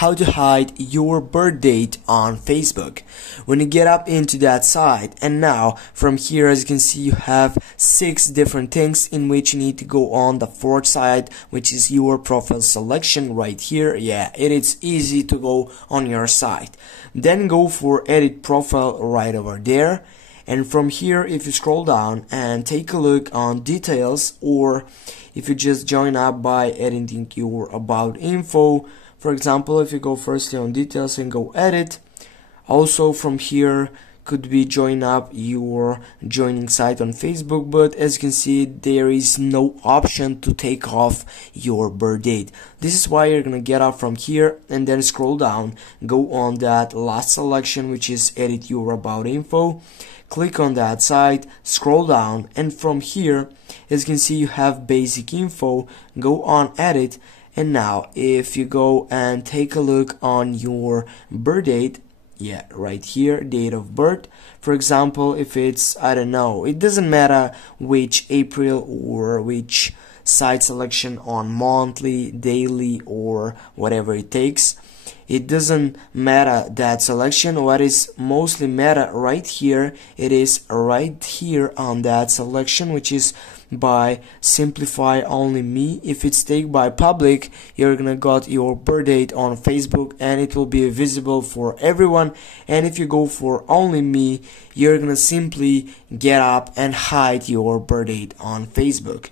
how to hide your birth date on Facebook. When you get up into that site, and now from here, as you can see, you have 6 different things in which you need to go on the 4th side, which is your profile selection right here. Yeah, it is easy to go on your site. Then go for edit profile right over there. And from here, if you scroll down and take a look on details, or if you just join up by editing your about info, for example, if you go firstly on details and go edit, also from here could be join up your joining site on Facebook, but as you can see, there is no option to take off your birth date. This is why you're gonna get up from here and then scroll down, go on that last selection, which is edit your about info. Click on that site, scroll down, and from here, as you can see, you have basic info. Go on edit, and now if you go and take a look on your birth date, yeah, right here, date of birth. For example, if it's, I don't know, it doesn't matter which April or which site selection on monthly, daily, or whatever it takes. It doesn't matter that selection. What is mostly matter right here, it is right here on that selection, which is by simplify only me. If it's take by public, you're gonna got your birth date on Facebook and it will be visible for everyone. And if you go for only me, you're gonna simply get up and hide your birth date on Facebook.